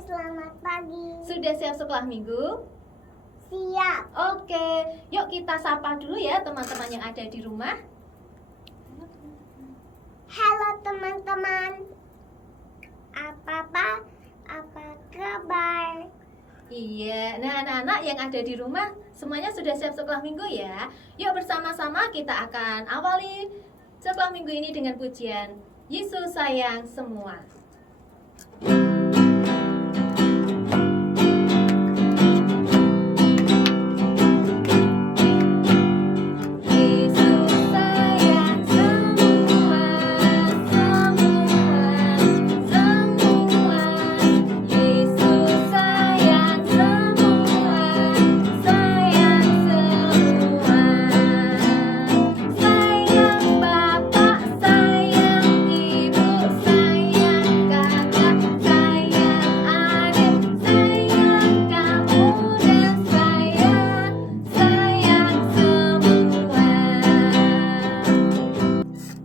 selamat pagi. Sudah siap sekolah minggu? Siap. Oke, yuk kita sapa dulu ya teman-teman yang ada di rumah. Halo teman-teman. Apa kabar? Iya, nah anak-anak yang ada di rumah semuanya sudah siap sekolah minggu ya. Yuk bersama-sama kita akan awali sekolah minggu ini dengan pujian Yesus sayang semua.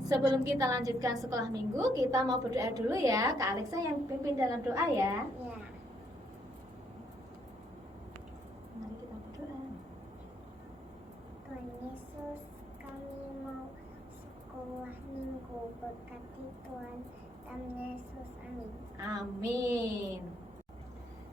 Sebelum kita lanjutkan sekolah minggu, kita mau berdoa dulu ya. Kak Alexa yang pimpin dalam doa ya. Ya. Mari kita berdoa. Tuhan Yesus, kami mau sekolah minggu, berkati Tuhan dan Yesus, amin. Amin.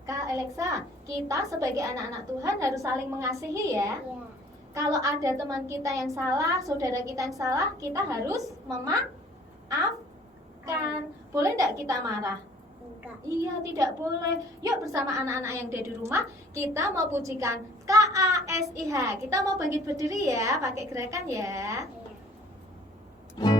Kak Alexa, kita sebagai anak-anak Tuhan harus saling mengasihi ya. Ya. Kalau ada teman kita yang salah, saudara kita yang salah, kita harus memaafkan. Boleh tidak kita marah? Enggak. Iya, tidak boleh. Yuk bersama anak-anak yang ada di rumah, kita mau pujikan KASIH. Kita mau bangkit berdiri ya, pakai gerakan ya. Ya.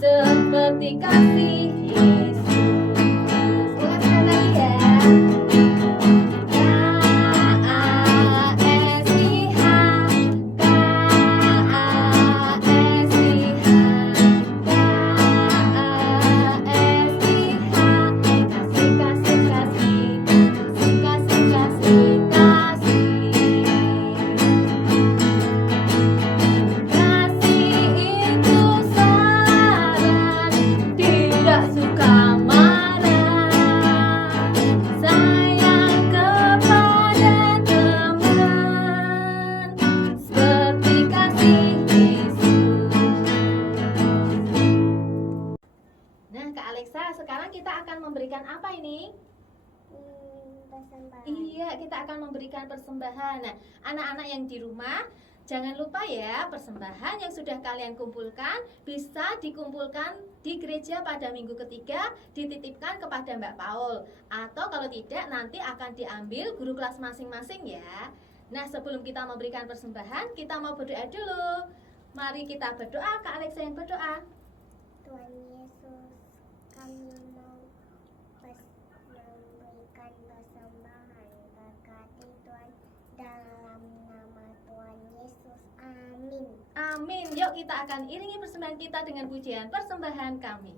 Seperti kasih Yesus. Ulang sekali lagi ya. Sekarang kita akan memberikan apa ini? Persembahan. Iya, kita akan memberikan persembahan. Nah, anak-anak yang di rumah, jangan lupa ya, persembahan yang sudah kalian kumpulkan bisa dikumpulkan di gereja pada minggu ketiga, dititipkan kepada Mbak Paul. Atau kalau tidak, nanti akan diambil guru kelas masing-masing ya. Nah, sebelum kita memberikan persembahan, kita mau berdoa dulu. Mari kita berdoa, Kak Alexa yang berdoa. Tuhan Yesus, kami mau memberikan persembahan, berkati Tuhan dalam nama Tuhan Yesus, amin. Amin. Yuk kita akan iringi persembahan kita dengan pujian persembahan kami.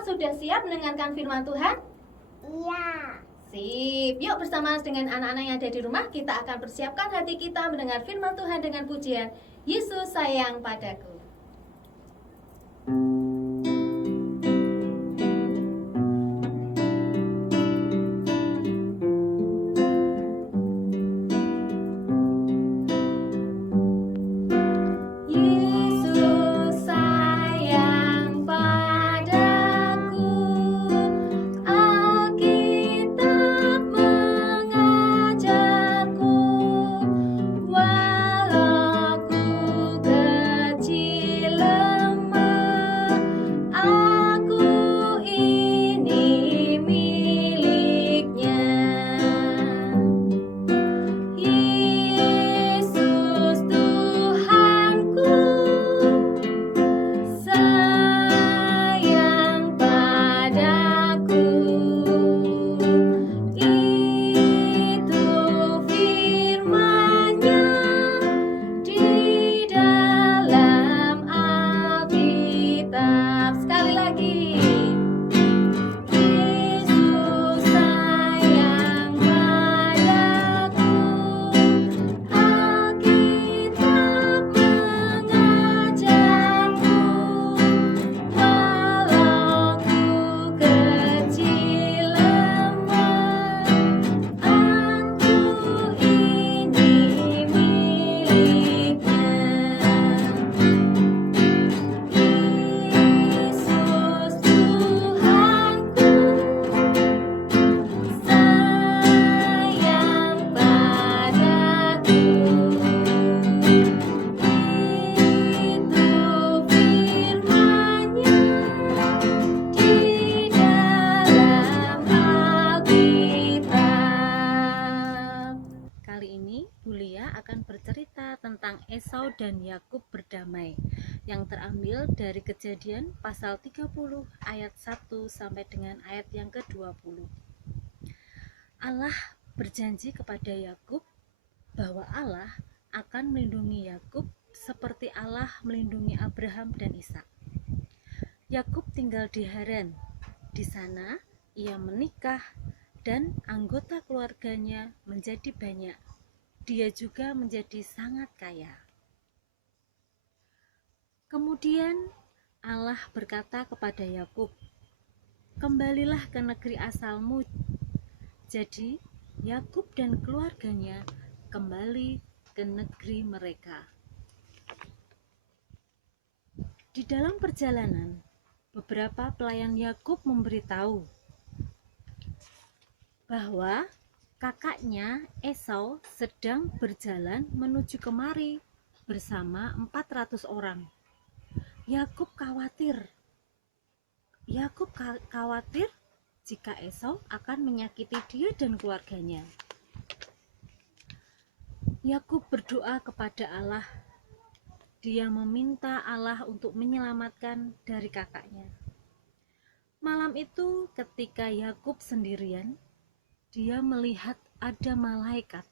Sudah siap mendengarkan firman Tuhan? Iya. Sip, yuk bersama dengan anak-anak yang ada di rumah kita akan persiapkan hati kita mendengar firman Tuhan dengan pujian Yesus sayang padaku. Yesus sayang padaku, Alkitab mengajarku, walau ku kecil lemah, aku ini miliknya. Yesus Tuhanku, sayang padaku. Itu firman-Nya di dalam Alkitab. Sekali lagi. Yesus sayang padaku, Alkitab mengajarku, walau ku kecil lemah, aku ini miliknya. Yesus Tuhanku, sayang padaku. Itu firman-Nya di dalam Alkitab. Kali ini Bulia akan bercerita tentang Esau dan Yakub berdamai yang terambil dari Kejadian pasal 30 ayat 1 sampai dengan ayat yang ke-20. Allah berjanji kepada Yakub bahwa Allah akan melindungi Yakub seperti Allah melindungi Abraham dan Ishak. Yakub tinggal di Haran. Di sana ia menikah dan anggota keluarganya menjadi banyak. Dia juga menjadi sangat kaya. Kemudian Allah berkata kepada Yakub, "Kembalilah ke negeri asalmu." Jadi Yakub dan keluarganya kembali ke negeri mereka. Di dalam perjalanan, beberapa pelayan Yakub memberitahu bahwa kakaknya Esau sedang berjalan menuju kemari bersama 400 orang. Yakub khawatir jika Esau akan menyakiti dia dan keluarganya. Yakub berdoa kepada Allah. Dia meminta Allah untuk menyelamatkan dari kakaknya. Malam itu ketika Yakub sendirian, dia melihat ada malaikat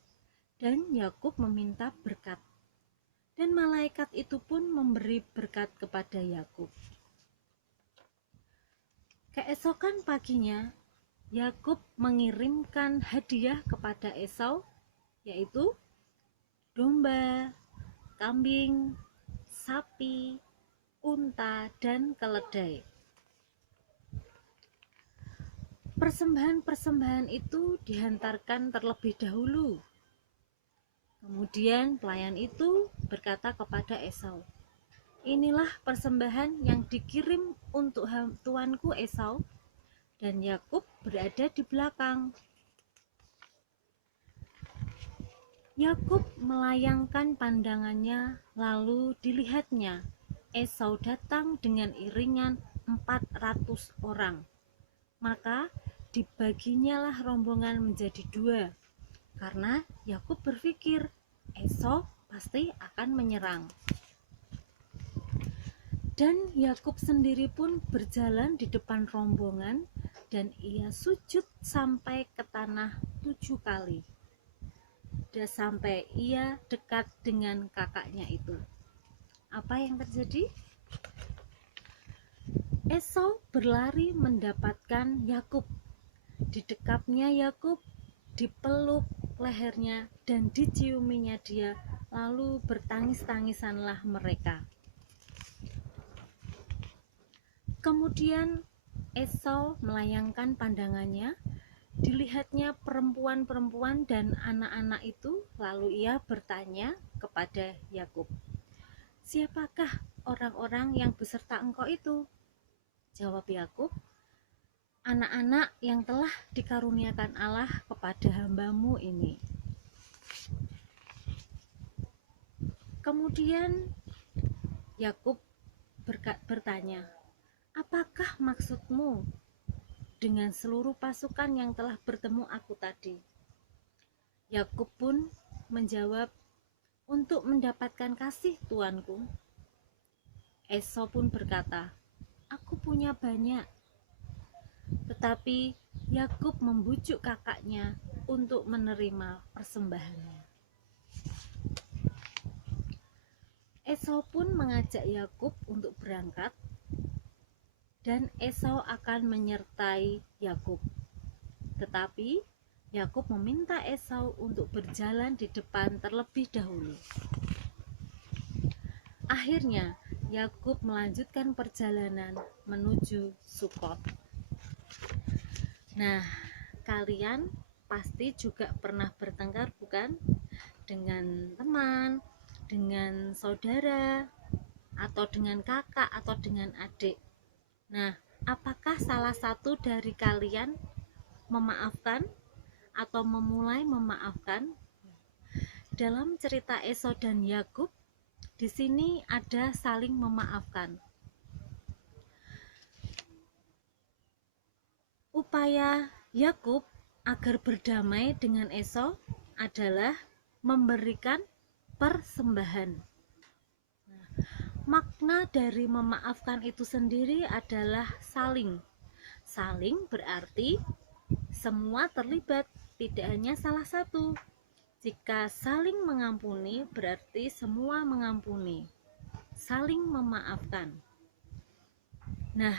dan Yakub meminta berkat. Dan malaikat itu pun memberi berkat kepada Yakub. Keesokan paginya, Yakub mengirimkan hadiah kepada Esau, yaitu domba, kambing, sapi, unta, dan keledai. Persembahan-persembahan itu dihantarkan terlebih dahulu. Kemudian pelayan itu berkata kepada Esau, "Inilah persembahan yang dikirim untuk tuanku Esau," dan Yakub berada di belakang. Yakub melayangkan pandangannya, lalu dilihatnya Esau datang dengan iringan 400 orang. Maka dibaginyalah rombongan menjadi dua, karena Yakub berpikir Esau pasti akan menyerang. Dan Yakub sendiri pun berjalan di depan rombongan dan ia sujud sampai ke tanah 7 kali. Dan sampai ia dekat dengan kakaknya itu. Apa yang terjadi? Esau berlari mendapatkan Yakub Didekapnya Yakub, dipeluk lehernya dan diciuminya dia, lalu bertangis-tangisanlah mereka. Kemudian Esau melayangkan pandangannya, dilihatnya perempuan-perempuan dan anak-anak itu, lalu ia bertanya kepada Yakub, "Siapakah orang-orang yang beserta engkau itu?" Jawab Yakub, "Anak-anak yang telah dikaruniakan Allah kepada hambamu ini." Kemudian Yakub bertanya, "Apakah maksudmu dengan seluruh pasukan yang telah bertemu aku tadi?" Yakub pun menjawab, "Untuk mendapatkan kasih tuanku." Esau pun berkata, "Aku punya banyak." Tetapi Yakub membujuk kakaknya untuk menerima persembahannya. Esau pun mengajak Yakub untuk berangkat, dan Esau akan menyertai Yakub. Tetapi Yakub meminta Esau untuk berjalan di depan terlebih dahulu. Akhirnya Yakub melanjutkan perjalanan menuju Sukot. Nah, kalian pasti juga pernah bertengkar, bukan? Dengan teman, dengan saudara, atau dengan kakak, atau dengan adik. Nah, apakah salah satu dari kalian memaafkan atau memulai memaafkan? Dalam cerita Esau dan Yakub, di sini ada saling memaafkan. Upaya Yakub agar berdamai dengan Esau adalah memberikan persembahan. Makna dari memaafkan itu sendiri adalah saling. Saling berarti semua terlibat, tidak hanya salah satu. Jika saling mengampuni berarti semua mengampuni. Saling memaafkan. Nah,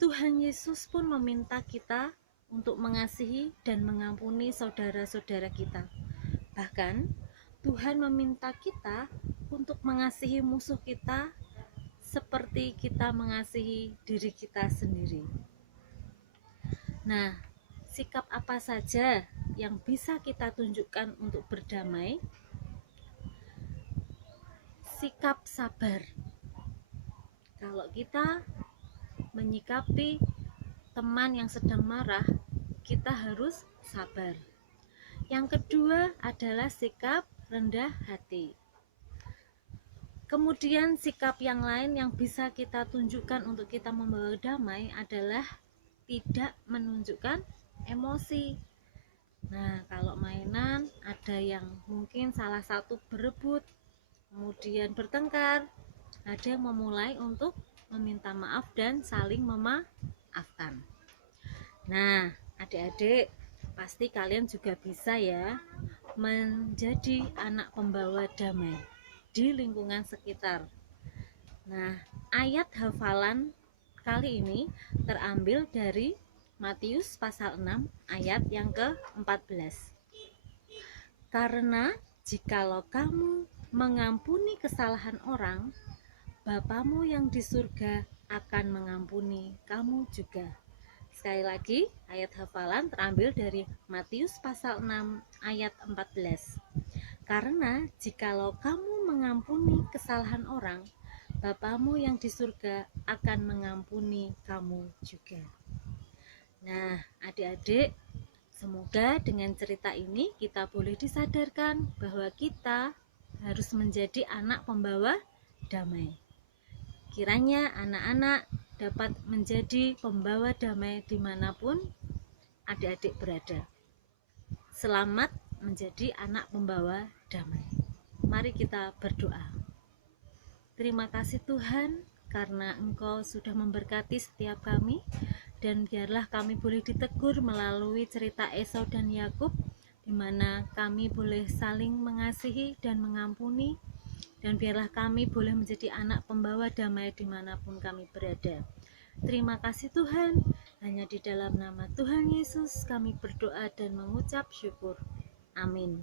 Tuhan Yesus pun meminta kita untuk mengasihi dan mengampuni saudara-saudara kita. Bahkan Tuhan meminta kita untuk mengasihi musuh kita seperti kita mengasihi diri kita sendiri. Nah, sikap apa saja yang bisa kita tunjukkan untuk berdamai? Sikap sabar. Kalau kita menyikapi teman yang sedang marah, kita harus sabar. Yang kedua adalah sikap rendah hati. Kemudian sikap yang lain yang bisa kita tunjukkan untuk kita membawa damai adalah tidak menunjukkan emosi. Nah, kalau mainan ada yang mungkin salah satu berebut, kemudian bertengkar, ada yang memulai untuk meminta maaf dan saling memaafkan. Nah, adik-adik, pasti kalian juga bisa ya menjadi anak pembawa damai di lingkungan sekitar. Nah, ayat hafalan kali ini terambil dari Matius pasal 6 ayat yang ke-14. Karena jikalau kamu mengampuni kesalahan orang, Bapamu yang di surga akan mengampuni kamu juga. Sekali lagi, ayat hafalan terambil dari Matius pasal 6 ayat 14. Karena jikalau kamu mengampuni kesalahan orang, Bapamu yang di surga akan mengampuni kamu juga. Nah, adik-adik, semoga dengan cerita ini kita boleh disadarkan bahwa kita harus menjadi anak pembawa damai. Kiranya anak-anak dapat menjadi pembawa damai dimanapun adik-adik berada. Selamat menjadi anak pembawa damai. Mari kita berdoa. Terima kasih Tuhan, karena Engkau sudah memberkati setiap kami, dan biarlah kami boleh ditegur melalui cerita Esau dan Yakub, di mana kami boleh saling mengasihi dan mengampuni, dan biarlah kami boleh menjadi anak pembawa damai dimanapun kami berada. Terima kasih Tuhan, Hanya di dalam nama Tuhan Yesus kami berdoa dan mengucap syukur. Amin.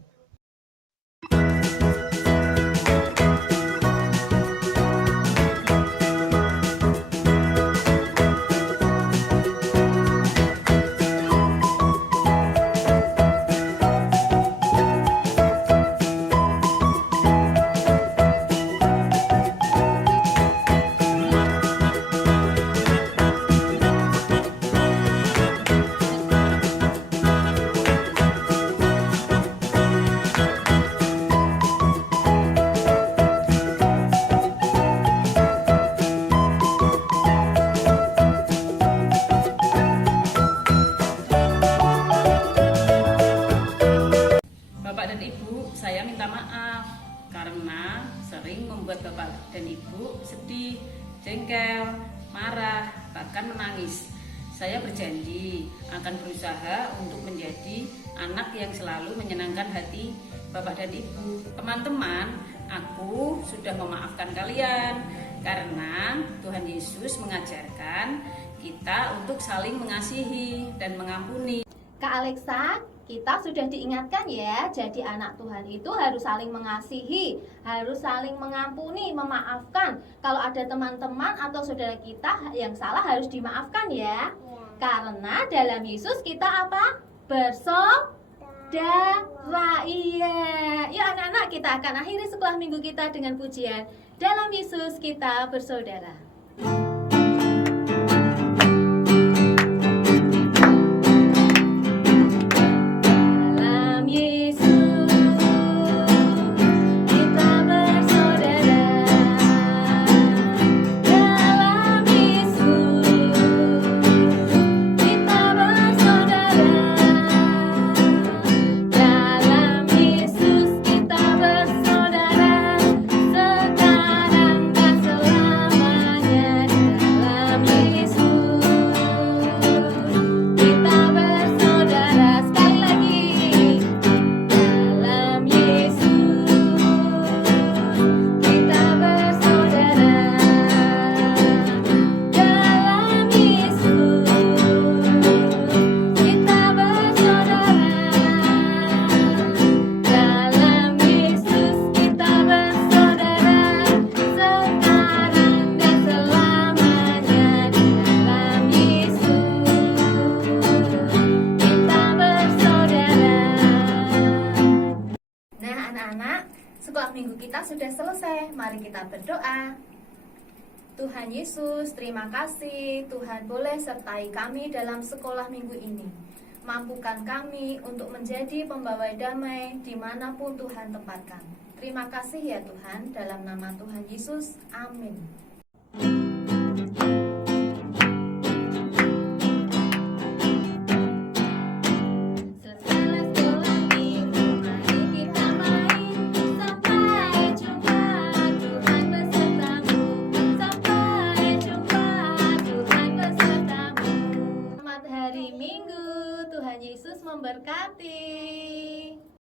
Bapak dan Ibu, saya minta maaf karena sering membuat Bapak dan Ibu sedih, jengkel, marah, bahkan menangis. Saya berjanji akan berusaha untuk menjadi anak yang selalu menyenangkan hati Bapak dan Ibu. Teman-teman, aku sudah memaafkan kalian karena Tuhan Yesus mengajarkan kita untuk saling mengasihi dan mengampuni. Kak Alexa, kita sudah diingatkan ya, jadi anak Tuhan itu harus saling mengasihi, harus saling mengampuni, memaafkan. Kalau ada teman-teman atau saudara kita yang salah harus dimaafkan ya. Karena dalam Yesus kita apa? Bersaudara. Iya. Yuk anak-anak, kita akan akhiri sekolah minggu kita dengan pujian Dalam Yesus kita bersaudara. Sekolah minggu kita sudah selesai. Mari kita berdoa. Tuhan Yesus, terima kasih Tuhan boleh sertai kami dalam sekolah minggu ini. Mampukan kami untuk menjadi pembawa damai dimanapun Tuhan tempatkan. Terima kasih ya Tuhan, dalam nama Tuhan Yesus, amin. Memberkati.